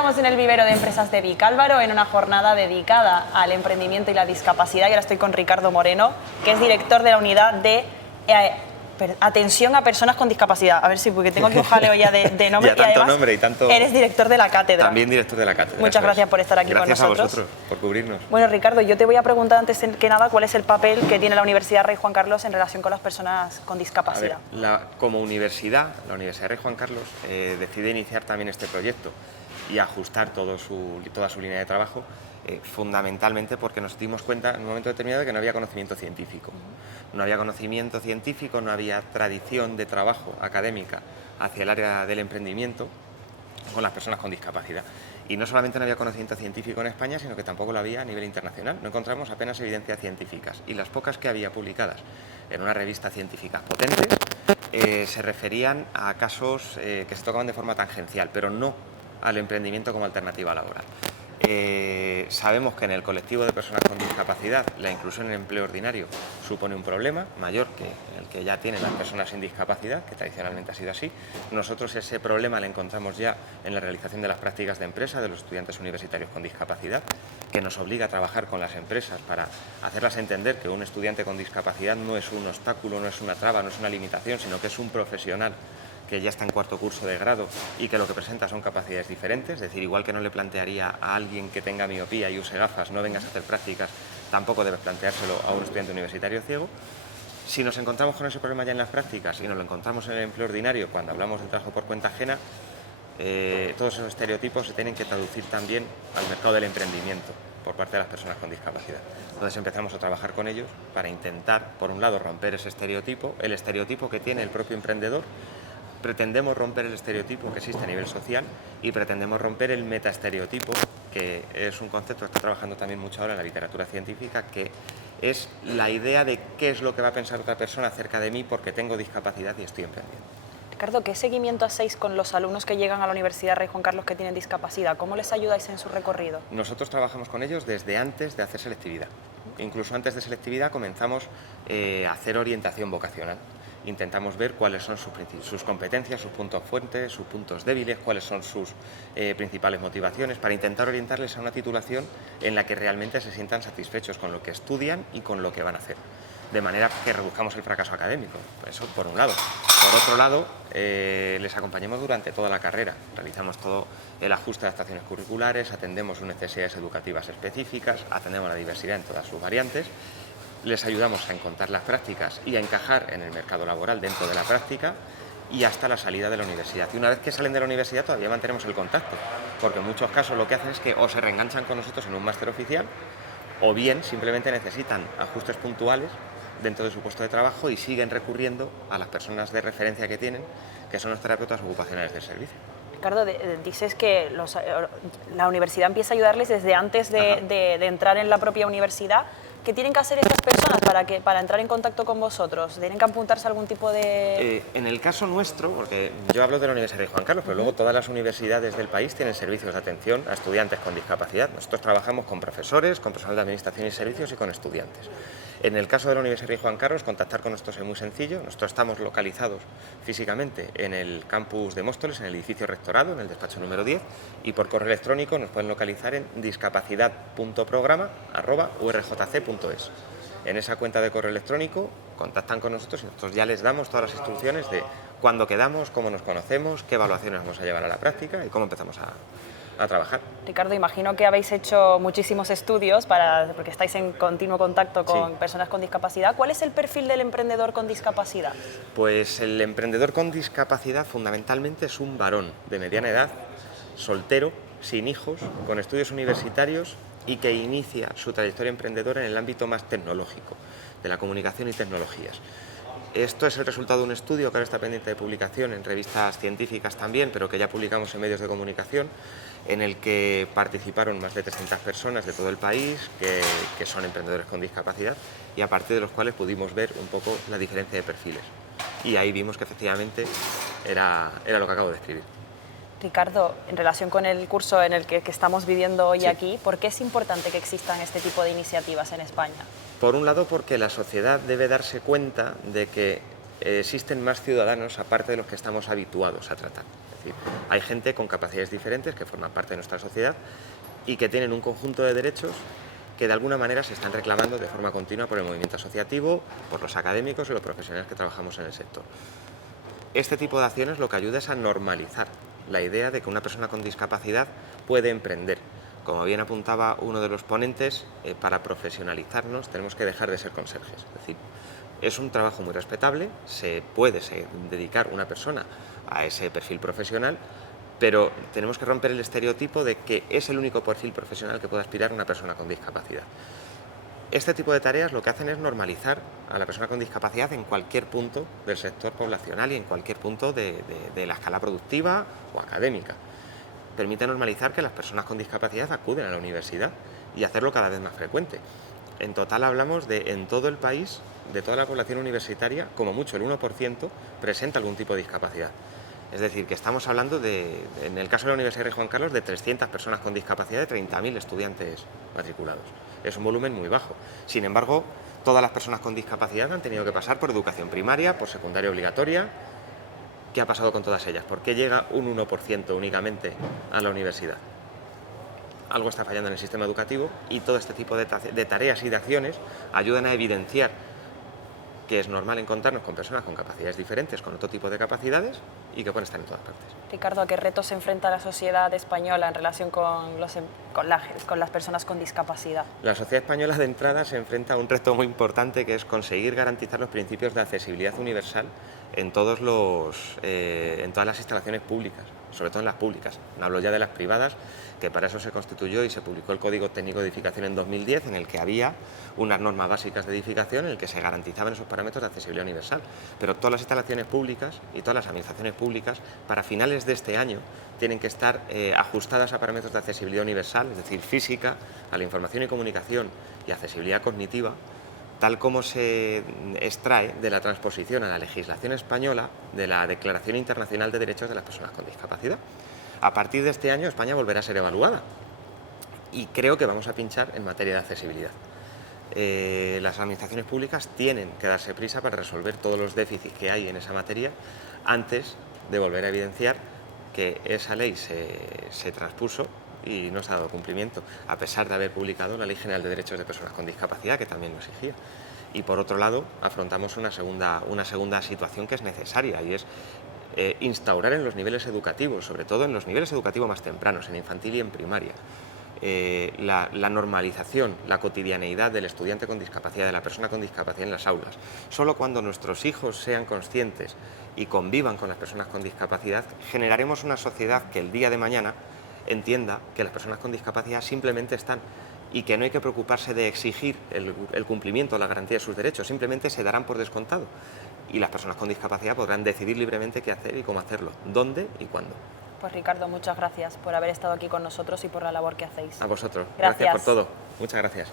estamos en el vivero de empresas de Vic Álvaro en una jornada dedicada al emprendimiento y la discapacidad, y ahora estoy con Ricardo Moreno, que es director de la unidad de atención a personas con discapacidad. A ver si, porque tengo aquí un jaleo ya de nombre. Ya, tanto y además nombre y tanto... eres director de la cátedra. También director de la cátedra. Muchas gracias por estar aquí con nosotros. Gracias a vosotros por cubrirnos. Bueno, Ricardo, yo te voy a preguntar antes que nada cuál es el papel que tiene la Universidad Rey Juan Carlos en relación con las personas con discapacidad. A ver, como universidad, la Universidad Rey Juan Carlos decide iniciar también este proyecto y ajustar toda su línea de trabajo, fundamentalmente porque nos dimos cuenta en un momento determinado de que no había conocimiento científico. No había conocimiento científico, no había tradición de trabajo académica hacia el área del emprendimiento con las personas con discapacidad. Y no solamente no había conocimiento científico en España, sino que tampoco lo había a nivel internacional. No encontramos apenas evidencias científicas. Y las pocas que había publicadas en una revista científica potente se referían a casos que se tocaban de forma tangencial, pero no al emprendimiento como alternativa laboral. Sabemos que en el colectivo de personas con discapacidad la inclusión en el empleo ordinario supone un problema mayor que el que ya tienen las personas sin discapacidad, que tradicionalmente ha sido así. Nosotros ese problema lo encontramos ya en la realización de las prácticas de empresa de los estudiantes universitarios con discapacidad, que nos obliga a trabajar con las empresas para hacerlas entender que un estudiante con discapacidad no es un obstáculo, no es una traba, no es una limitación, sino que es un profesional que ya está en cuarto curso de grado y que lo que presenta son capacidades diferentes, es decir, igual que no le plantearía a alguien que tenga miopía y use gafas, no vengas a hacer prácticas, tampoco debes planteárselo a un estudiante universitario ciego. Si nos encontramos con ese problema ya en las prácticas y nos lo encontramos en el empleo ordinario, cuando hablamos de trabajo por cuenta ajena, todos esos estereotipos se tienen que traducir también al mercado del emprendimiento por parte de las personas con discapacidad. Entonces empezamos a trabajar con ellos para intentar, por un lado, romper ese estereotipo, el estereotipo que tiene el propio emprendedor. Pretendemos romper el estereotipo que existe a nivel social y pretendemos romper el metaestereotipo, que es un concepto que está trabajando también mucho ahora en la literatura científica, que es la idea de qué es lo que va a pensar otra persona acerca de mí porque tengo discapacidad y estoy emprendiendo. Ricardo, ¿qué seguimiento hacéis con los alumnos que llegan a la Universidad Rey Juan Carlos que tienen discapacidad? ¿Cómo les ayudáis en su recorrido? Nosotros trabajamos con ellos desde antes de hacer selectividad. Incluso antes de selectividad comenzamos a hacer orientación vocacional. Intentamos ver cuáles son sus competencias, sus puntos fuertes, sus puntos débiles, cuáles son sus principales motivaciones, para intentar orientarles a una titulación en la que realmente se sientan satisfechos con lo que estudian y con lo que van a hacer. De manera que reduzcamos el fracaso académico, eso por un lado. Por otro lado, les acompañamos durante toda la carrera, realizamos todo el ajuste de adaptaciones curriculares, atendemos sus necesidades educativas específicas, atendemos la diversidad en todas sus variantes, les ayudamos a encontrar las prácticas y a encajar en el mercado laboral dentro de la práctica y hasta la salida de la universidad. Y una vez que salen de la universidad todavía mantenemos el contacto, porque en muchos casos lo que hacen es que o se reenganchan con nosotros en un máster oficial o bien simplemente necesitan ajustes puntuales dentro de su puesto de trabajo y siguen recurriendo a las personas de referencia que tienen, que son los terapeutas ocupacionales del servicio. Ricardo, dices que la universidad empieza a ayudarles desde antes de entrar en la propia universidad. ¿Qué tienen que hacer estas personas para entrar en contacto con vosotros? ¿Tienen que apuntarse a algún tipo de...? En el caso nuestro, porque yo hablo de la Universidad de Juan Carlos, pero luego todas las universidades del país tienen servicios de atención a estudiantes con discapacidad. Nosotros trabajamos con profesores, con personal de administración y servicios y con estudiantes. En el caso de la Universidad de Juan Carlos, contactar con nosotros es muy sencillo. Nosotros estamos localizados físicamente en el campus de Móstoles, en el edificio rectorado, en el despacho número 10, y por correo electrónico nos pueden localizar en discapacidad.programa@urjc.es. En esa cuenta de correo electrónico contactan con nosotros y nosotros ya les damos todas las instrucciones de cuándo quedamos, cómo nos conocemos, qué evaluaciones vamos a llevar a la práctica y cómo empezamos a trabajar. Ricardo, imagino que habéis hecho muchísimos estudios porque estáis en continuo contacto con personas con discapacidad. ¿Cuál es el perfil del emprendedor con discapacidad? Pues el emprendedor con discapacidad fundamentalmente es un varón de mediana edad, soltero, sin hijos, con estudios universitarios y que inicia su trayectoria emprendedora en el ámbito más tecnológico, de la comunicación y tecnologías. Esto es el resultado de un estudio que ahora está pendiente de publicación en revistas científicas también, pero que ya publicamos en medios de comunicación, en el que participaron más de 300 personas de todo el país que son emprendedores con discapacidad y a partir de los cuales pudimos ver un poco la diferencia de perfiles. Y ahí vimos que efectivamente era lo que acabo de describir. Ricardo, en relación con el curso en el que estamos viviendo hoy aquí, ¿por qué es importante que existan este tipo de iniciativas en España? Por un lado, porque la sociedad debe darse cuenta de que existen más ciudadanos aparte de los que estamos habituados a tratar. decir, hay gente con capacidades diferentes que forman parte de nuestra sociedad y que tienen un conjunto de derechos que de alguna manera se están reclamando de forma continua por el movimiento asociativo, por los académicos y los profesionales que trabajamos en el sector. Este tipo de acciones lo que ayuda es a normalizar la idea de que una persona con discapacidad puede emprender. Como bien apuntaba uno de los ponentes, para profesionalizarnos tenemos que dejar de ser conserjes. Es decir, es un trabajo muy respetable, se puede dedicar una persona a ese perfil profesional, pero tenemos que romper el estereotipo de que es el único perfil profesional que puede aspirar una persona con discapacidad. Este tipo de tareas lo que hacen es normalizar a la persona con discapacidad en cualquier punto del sector poblacional y en cualquier punto de la escala productiva o académica. Permite normalizar que las personas con discapacidad acuden a la universidad y hacerlo cada vez más frecuente. En total hablamos de, en todo el país, de toda la población universitaria, como mucho el 1% presenta algún tipo de discapacidad. Es decir, que estamos hablando de, en el caso de la Universidad Rey Juan Carlos, de 300 personas con discapacidad, de 30.000 estudiantes matriculados. Es un volumen muy bajo. Sin embargo, todas las personas con discapacidad han tenido que pasar por educación primaria, por secundaria obligatoria. ¿Qué ha pasado con todas ellas? ¿Por qué llega un 1% únicamente a la universidad? Algo está fallando en el sistema educativo y todo este tipo de tareas y de acciones ayudan a evidenciar que es normal encontrarnos con personas con capacidades diferentes, con otro tipo de capacidades y que pueden estar en todas partes. Ricardo, ¿a qué retos se enfrenta la sociedad española en relación con las personas con discapacidad? La sociedad española de entrada se enfrenta a un reto muy importante, que es conseguir garantizar los principios de accesibilidad universal en todas las instalaciones públicas, sobre todo en las públicas. No hablo ya de las privadas, que para eso se constituyó y se publicó el Código Técnico de Edificación en 2010, en el que había unas normas básicas de edificación en el que se garantizaban esos parámetros de accesibilidad universal. Pero todas las instalaciones públicas y todas las administraciones públicas, para finales de este año, tienen que estar ajustadas a parámetros de accesibilidad universal, es decir, física, a la información y comunicación y accesibilidad cognitiva, tal como se extrae de la transposición a la legislación española de la Declaración Internacional de Derechos de las Personas con Discapacidad. A partir de este año España volverá a ser evaluada y creo que vamos a pinchar en materia de accesibilidad. Las administraciones públicas tienen que darse prisa para resolver todos los déficits que hay en esa materia antes de volver a evidenciar que esa ley se transpuso y no se ha dado cumplimiento, a pesar de haber publicado la Ley General de Derechos de Personas con Discapacidad, que también lo exigía. Y por otro lado, afrontamos una segunda situación que es necesaria, y es instaurar en los niveles educativos, sobre todo en los niveles educativos más tempranos, en infantil y en primaria, la normalización, la cotidianeidad del estudiante con discapacidad, de la persona con discapacidad en las aulas. Solo cuando nuestros hijos sean conscientes y convivan con las personas con discapacidad, generaremos una sociedad que el día de mañana entienda que las personas con discapacidad simplemente están y que no hay que preocuparse de exigir el cumplimiento o la garantía de sus derechos, simplemente se darán por descontado y las personas con discapacidad podrán decidir libremente qué hacer y cómo hacerlo, dónde y cuándo. Pues Ricardo, muchas gracias por haber estado aquí con nosotros y por la labor que hacéis. A vosotros, Gracias por todo. Muchas gracias.